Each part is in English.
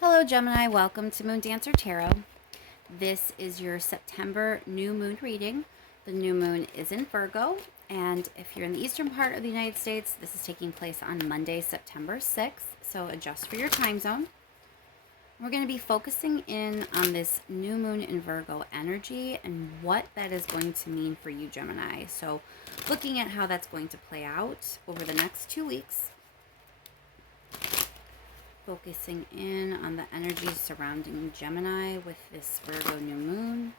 Hello Gemini, welcome to Moon Dancer Tarot. This is your September new moon reading. The new moon is in Virgo, and if you're in the eastern part of the United States, this is taking place on Monday, September 6th, so adjust for your time zone. We're going to be focusing in on this new moon in Virgo energy and what that is going to mean for you, Gemini. So looking at how that's going to play out over the next 2 weeks. Focusing in on the energies surrounding Gemini with this Virgo new moon.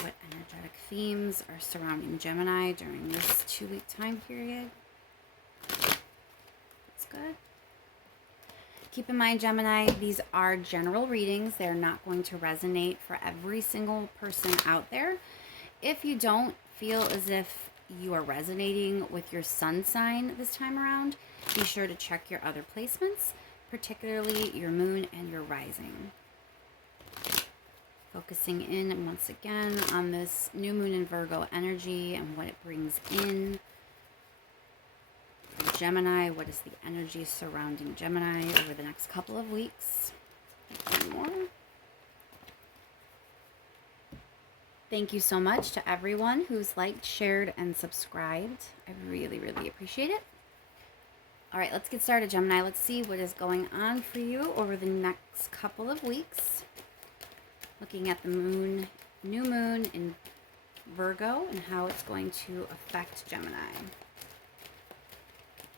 What energetic themes are surrounding Gemini during this 2-week time period? That's good. Keep in mind, Gemini, these are general readings. They're not going to resonate for every single person out there. If you don't feel as if you are resonating with your sun sign this time around, be sure to check your other placements, particularly your moon and your rising. Focusing in once again on this new moon in Virgo energy and what it brings in for Gemini. What is the energy surrounding Gemini over the next couple of weeks? One more. Thank you so much to everyone who's liked, shared, and subscribed. I really, really appreciate it. All right, let's get started, Gemini. Let's see what is going on for you over the next couple of weeks. Looking at the moon, new moon in Virgo and how it's going to affect Gemini.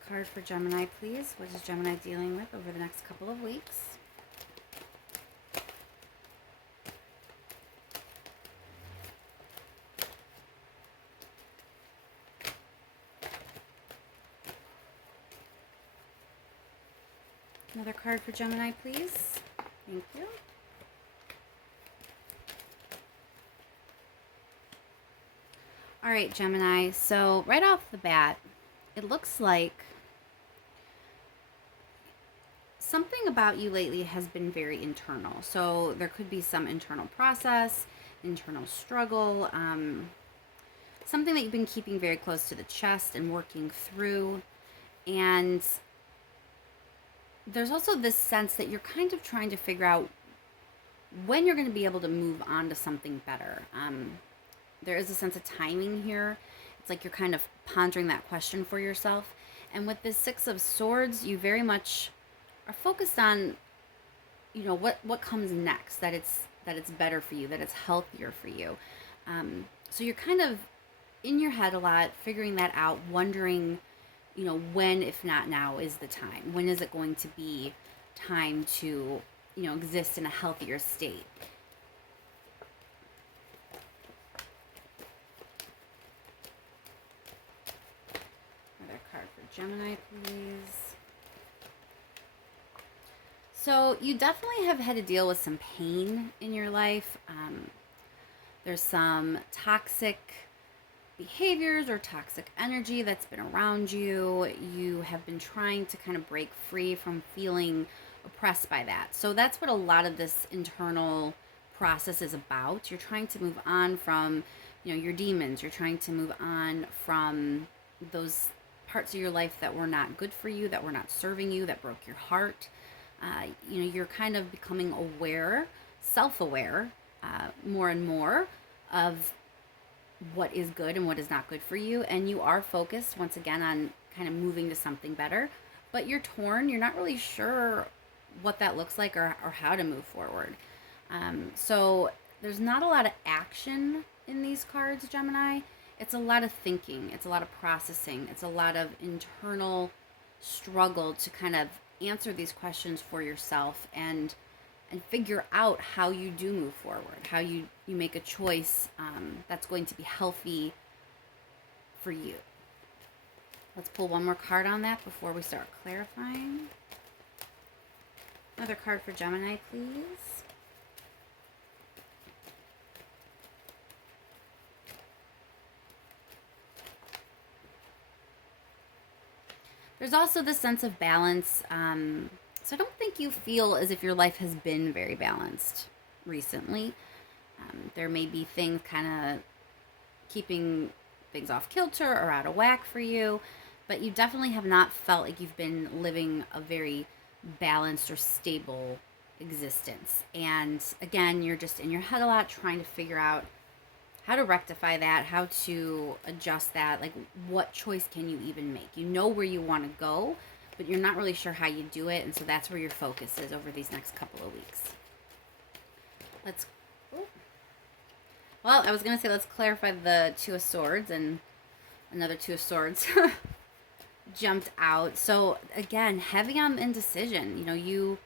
Card for Gemini, please. What is Gemini dealing with over the next couple of weeks? Another card for Gemini, please. Thank you. All right, Gemini. So right off the bat, it looks like something about you lately has been very internal. So there could be some internal process, internal struggle, something that you've been keeping very close to the chest and working through. And there's also this sense that you're kind of trying to figure out when you're going to be able to move on to something better. There is a sense of timing here. It's like you're kind of pondering that question for yourself. And with this Six of Swords, you very much are focused on, you know, what comes next, that it's better for you, that it's healthier for you. So you're kind of in your head a lot, figuring that out, wondering, you know, when, if not now, is the time? When is it going to be time to, you know, exist in a healthier state? Another card for Gemini, please. So you definitely have had to deal with some pain in your life. There's some toxic behaviors or toxic energy that's been around you. You have been trying to kind of break free from feeling oppressed by that. So that's what a lot of this internal process is about. You're trying to move on from, you know, your demons. You're trying to move on from those parts of your life that were not good for you, that were not serving you, that broke your heart. You know, you're kind of becoming aware, self-aware, more and more of what is good and what is not good for you, and you are focused once again on kind of moving to something better, but you're torn. You're not really sure what that looks like or how to move forward. So there's not a lot of action in these cards, Gemini. It's a lot of thinking, it's a lot of processing, it's a lot of internal struggle to kind of answer these questions for yourself and figure out how you do move forward, how you make a choice that's going to be healthy for you. Let's pull one more card on that before we start clarifying. Another card for Gemini, please. There's also this sense of balance. So I don't think you feel as if your life has been very balanced recently. There may be things kind of keeping things off kilter or out of whack for you, but you definitely have not felt like you've been living a very balanced or stable existence. And again, you're just in your head a lot trying to figure out how to rectify that, how to adjust that, like what choice can you even make? You know where you want to go, but you're not really sure how you do it, and so that's where your focus is over these next couple of weeks. Well, I was going to say let's clarify the Two of Swords, and another Two of Swords jumped out. So again, heavy on indecision. You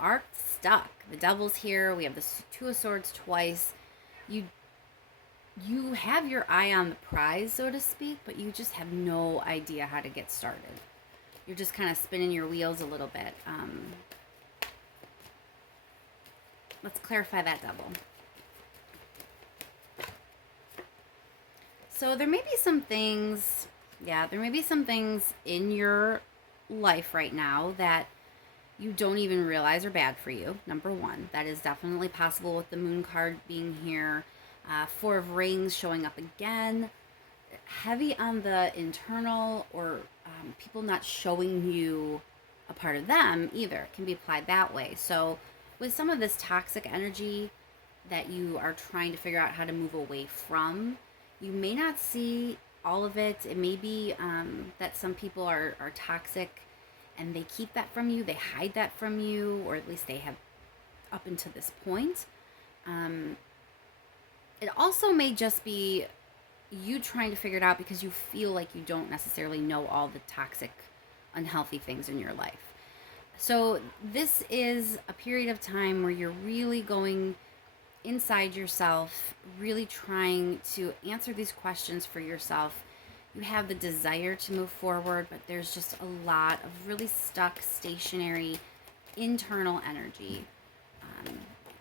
are stuck. The Devil's here. We have the Two of Swords twice. You have your eye on the prize, so to speak, but you just have no idea how to get started. You're just kind of spinning your wheels a little bit. Let's clarify that, Devil. So there may be some things, in your life right now that you don't even realize are bad for you. Number one, that is definitely possible with the Moon card being here. Four of Rings showing up again. Heavy on the internal, or people not showing you a part of them either. It can be applied that way. So with some of this toxic energy that you are trying to figure out how to move away from, you may not see all of it. It may be that some people are toxic and they keep that from you, they hide that from you, or at least they have up until this point. It also may just be you trying to figure it out because you feel like you don't necessarily know all the toxic, unhealthy things in your life. So this is a period of time where you're really going inside yourself, really trying to answer these questions for yourself. You have the desire to move forward, but there's just a lot of really stuck, stationary, internal energy.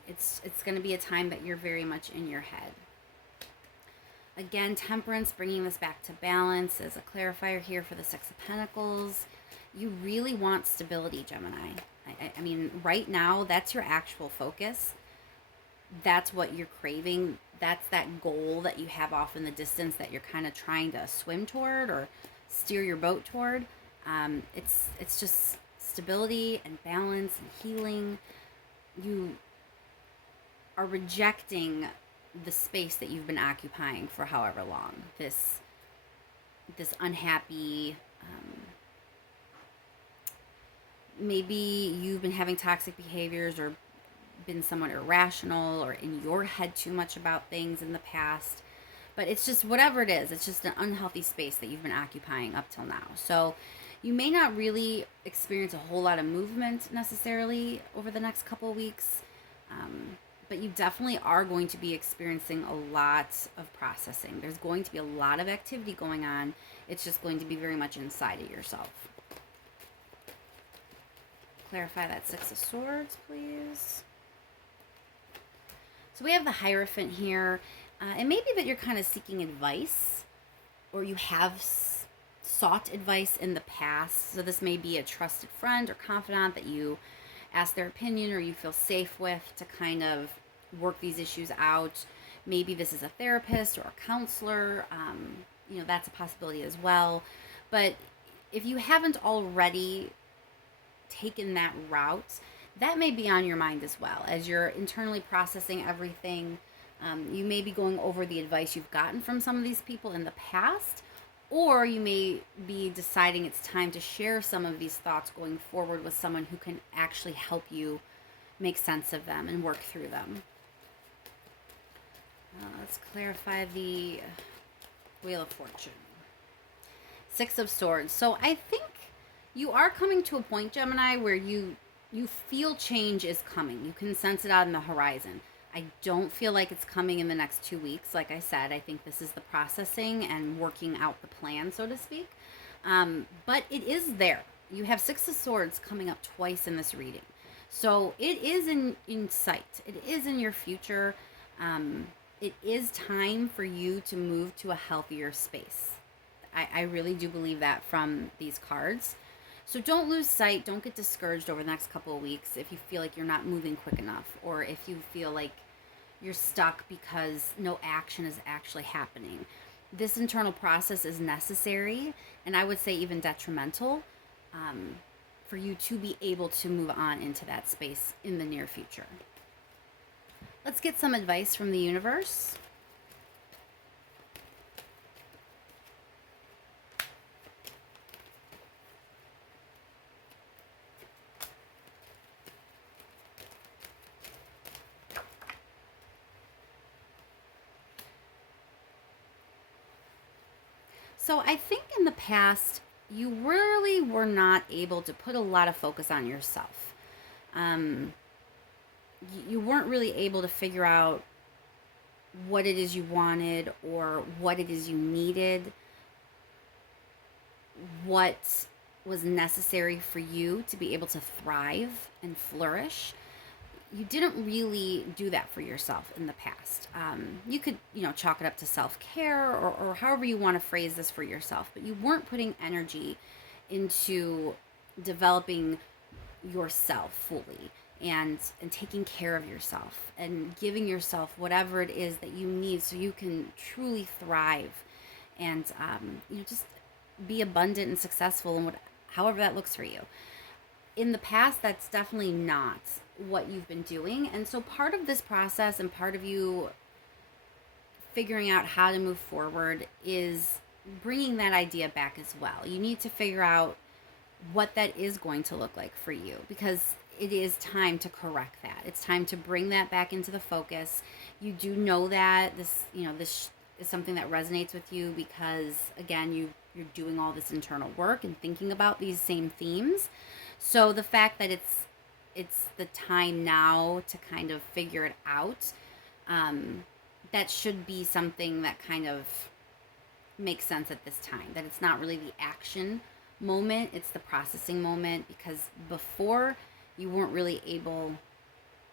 It's going to be a time that you're very much in your head. Again, Temperance, bringing this back to balance as a clarifier here for the Six of Pentacles. You really want stability, Gemini. I mean, right now, that's your actual focus. That's what you're craving. That's that goal that you have off in the distance that you're kind of trying to swim toward or steer your boat toward. It's just stability and balance and healing. You are rejecting the space that you've been occupying for however long. This unhappy, maybe you've been having toxic behaviors or been somewhat irrational or in your head too much about things in the past. But it's just whatever it is, it's just an unhealthy space that you've been occupying up till now. So you may not really experience a whole lot of movement necessarily over the next couple of weeks. But you definitely are going to be experiencing a lot of processing. There's going to be a lot of activity going on. It's just going to be very much inside of yourself. Clarify that Six of Swords, please. So we have the Hierophant here. It may be that you're kind of seeking advice, or you have sought advice in the past. So this may be a trusted friend or confidant that you ask their opinion or you feel safe with to kind of work these issues out. Maybe this is a therapist or a counselor. That's a possibility as well. But if you haven't already taken that route, that may be on your mind as well. As you're internally processing everything, you may be going over the advice you've gotten from some of these people in the past, or you may be deciding it's time to share some of these thoughts going forward with someone who can actually help you make sense of them and work through them. Let's clarify the Wheel of Fortune. Six of Swords. So I think you are coming to a point, Gemini, where you feel change is coming. You can sense it on the horizon. I don't feel like it's coming in the next 2 weeks. Like I said, I think this is the processing and working out the plan, so to speak. But it is there. You have Six of Swords coming up twice in this reading. So it is in sight. It is in your future. It is time for you to move to a healthier space. I really do believe that from these cards. So don't lose sight. Don't get discouraged over the next couple of weeks if you feel like you're not moving quick enough, or if you feel like you're stuck because no action is actually happening. This internal process is necessary, and I would say even detrimental. for you to be able to move on into that space in the near future. Let's get some advice from the universe. So I think in the past, you really were not able to put a lot of focus on yourself. Um, you weren't really able to figure out what it is you wanted or what it is you needed, what was necessary for you to be able to thrive and flourish. You didn't really do that for yourself in the past. You could, chalk it up to self-care or however you want to phrase this for yourself, but you weren't putting energy into developing yourself fully and taking care of yourself and giving yourself whatever it is that you need so you can truly thrive and just be abundant and successful in however that looks for you. In the past, that's definitely not what you've been doing. And so part of this process and part of you figuring out how to move forward is bringing that idea back as well. You need to figure out what that is going to look like for you, because it is time to correct that. It's time to bring that back into the focus. You do know that this is something that resonates with you because, again, you're doing all this internal work and thinking about these same themes. So the fact that it's the time now to kind of figure it out, that should be something that kind of makes sense at this time. That it's not really the action moment, it's the processing moment, because before you weren't really able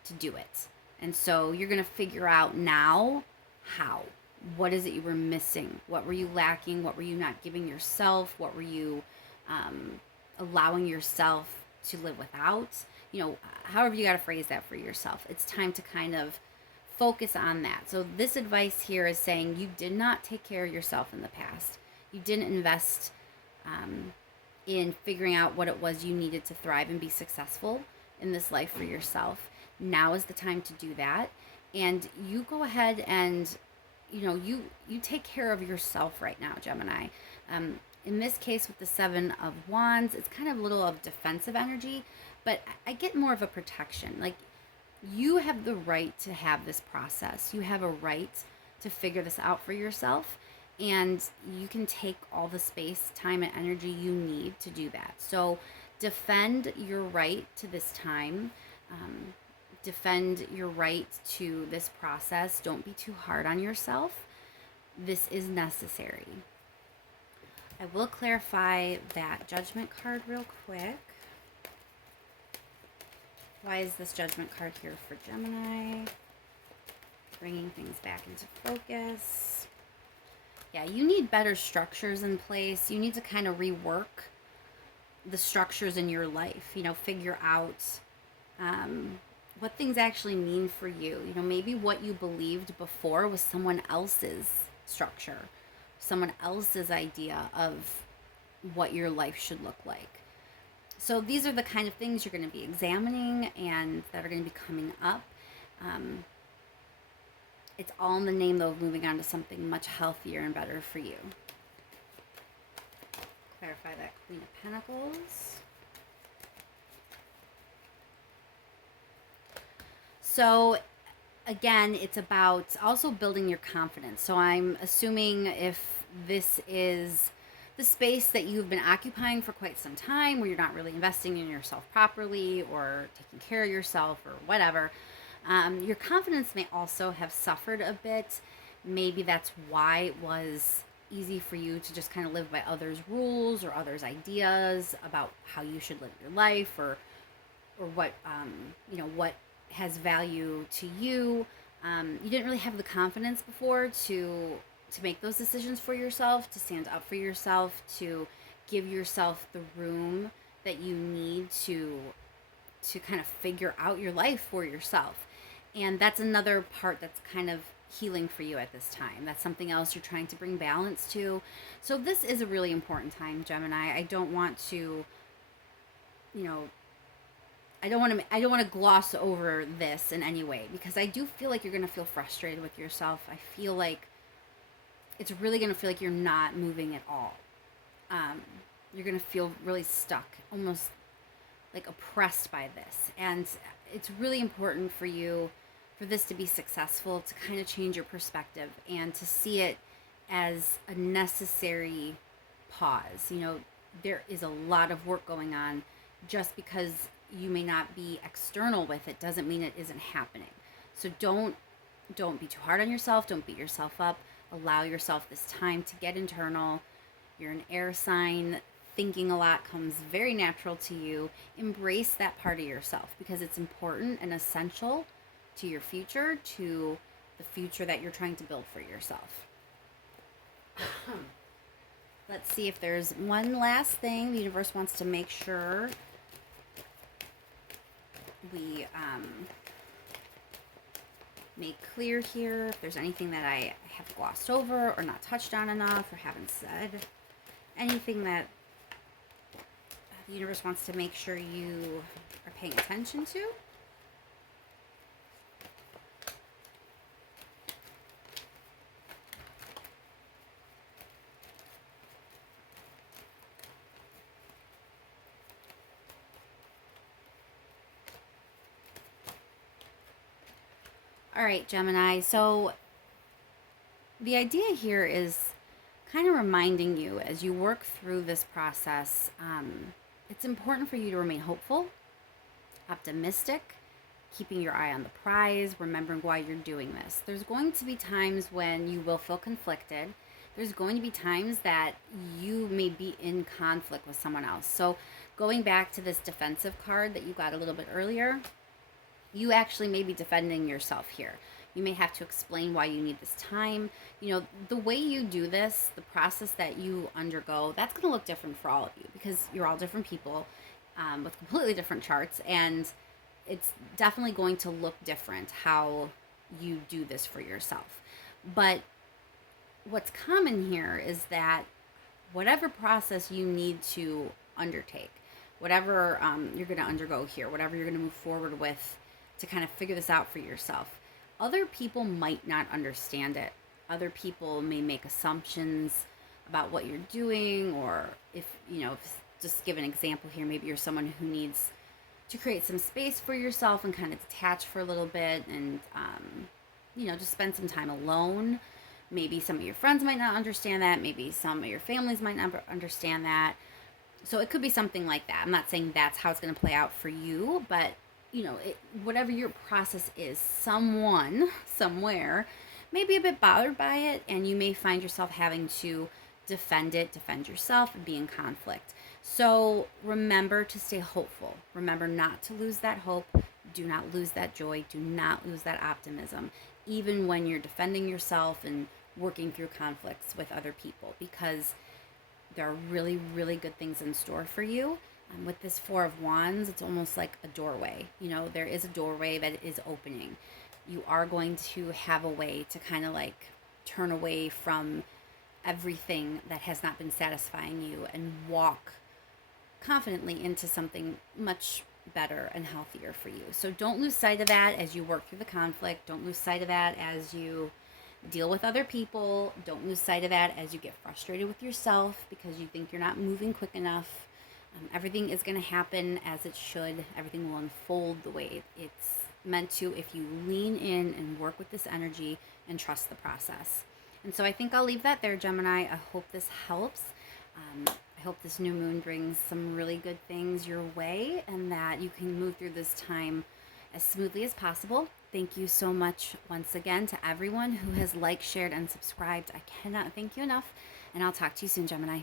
to do it. And so you're going to figure out now how. What is it you were missing? What were you lacking? What were you not giving yourself? What were you allowing yourself to live without? However you got to phrase that for yourself. It's time to kind of focus on that. So this advice here is saying you did not take care of yourself in the past. You didn't invest in figuring out what it was you needed to thrive and be successful in this life for yourself. Now is the time to do that. And you go ahead and, you take care of yourself right now, Gemini. In this case with the Seven of Wands, it's kind of a little of defensive energy, but I get more of a protection. Like, you have the right to have this process. You have a right to figure this out for yourself. And you can take all the space, time, and energy you need to do that. So defend your right to this time. Defend your right to this process. Don't be too hard on yourself. This is necessary. I will clarify that Judgment card real quick. Why is this Judgment card here for Gemini? Bringing things back into focus. Yeah, you need better structures in place. You need to kind of rework the structures in your life. Figure out what things actually mean for you. Maybe what you believed before was someone else's structure, someone else's idea of what your life should look like. So these are the kind of things you're going to be examining and that are going to be coming up. It's all in the name, though, of moving on to something much healthier and better for you. Clarify that Queen of Pentacles. So, again, it's about also building your confidence. So I'm assuming if this is the space that you've been occupying for quite some time, where you're not really investing in yourself properly or taking care of yourself or whatever, your confidence may also have suffered a bit. Maybe that's why it was easy for you to just kind of live by others' rules or others' ideas about how you should live your life, or what what has value to you. You didn't really have the confidence before to make those decisions for yourself, to stand up for yourself, to give yourself the room that you need to kind of figure out your life for yourself. And that's another part that's kind of healing for you at this time. That's something else you're trying to bring balance to. So this is a really important time, Gemini. I don't want to you know, I don't want to gloss over this in any way, because I do feel like you're going to feel frustrated with yourself. I feel like it's really going to feel like you're not moving at all. Um, you're going to feel really stuck, almost like oppressed by this. And it's really important for you, for this to be successful, to kind of change your perspective and to see it as a necessary pause. There is a lot of work going on. Just because you may not be external with it doesn't mean it isn't happening. So don't be too hard on yourself. Don't beat yourself up. Allow yourself this time to get internal. You're an air sign. Thinking a lot comes very natural to you. Embrace that part of yourself, because it's important and essential to your future, to the future that you're trying to build for yourself. Let's see if there's one last thing the universe wants to make sure we make clear here. If there's anything that I have glossed over or not touched on enough or haven't said, anything that the universe wants to make sure you are paying attention to. All right, Gemini. So the idea here is kind of reminding you, as you work through this process, it's important for you to remain hopeful, optimistic, keeping your eye on the prize, remembering why you're doing this. There's going to be times when you will feel conflicted. There's going to be times that you may be in conflict with someone else. So going back to this defensive card that you got a little bit earlier, you actually may be defending yourself here. You may have to explain why you need this time. The way you do this, the process that you undergo, that's going to look different for all of you, because you're all different people with completely different charts. And it's definitely going to look different how you do this for yourself. But what's common here is that whatever process you need to undertake, whatever you're going to undergo here, whatever you're going to move forward with to kind of figure this out for yourself, other people might not understand it. Other people may make assumptions about what you're doing, or if just give an example here, maybe you're someone who needs to create some space for yourself and kind of detach for a little bit and, just spend some time alone. Maybe some of your friends might not understand that. Maybe some of your families might not understand that. So it could be something like that. I'm not saying that's how it's going to play out for you, but whatever your process is, someone somewhere may be a bit bothered by it, and you may find yourself having to defend yourself, and be in conflict. So remember to stay hopeful. Remember not to lose that hope. Do not lose that joy. Do not lose that optimism, even when you're defending yourself and working through conflicts with other people, because there are really, really good things in store for you. With this Four of Wands, it's almost like a doorway. There is a doorway that is opening. You are going to have a way to kind of like turn away from everything that has not been satisfying you and walk confidently into something much better and healthier for you. So don't lose sight of that as you work through the conflict. Don't lose sight of that as you deal with other people. Don't lose sight of that as you get frustrated with yourself because you think you're not moving quick enough. Everything is going to happen as it should. Everything will unfold the way it's meant to if you lean in and work with this energy and trust the process. And so I think I'll leave that there, Gemini. I hope this helps. I hope this new moon brings some really good things your way and that you can move through this time as smoothly as possible. Thank you so much once again to everyone who has liked, shared, and subscribed. I cannot thank you enough. And I'll talk to you soon, Gemini.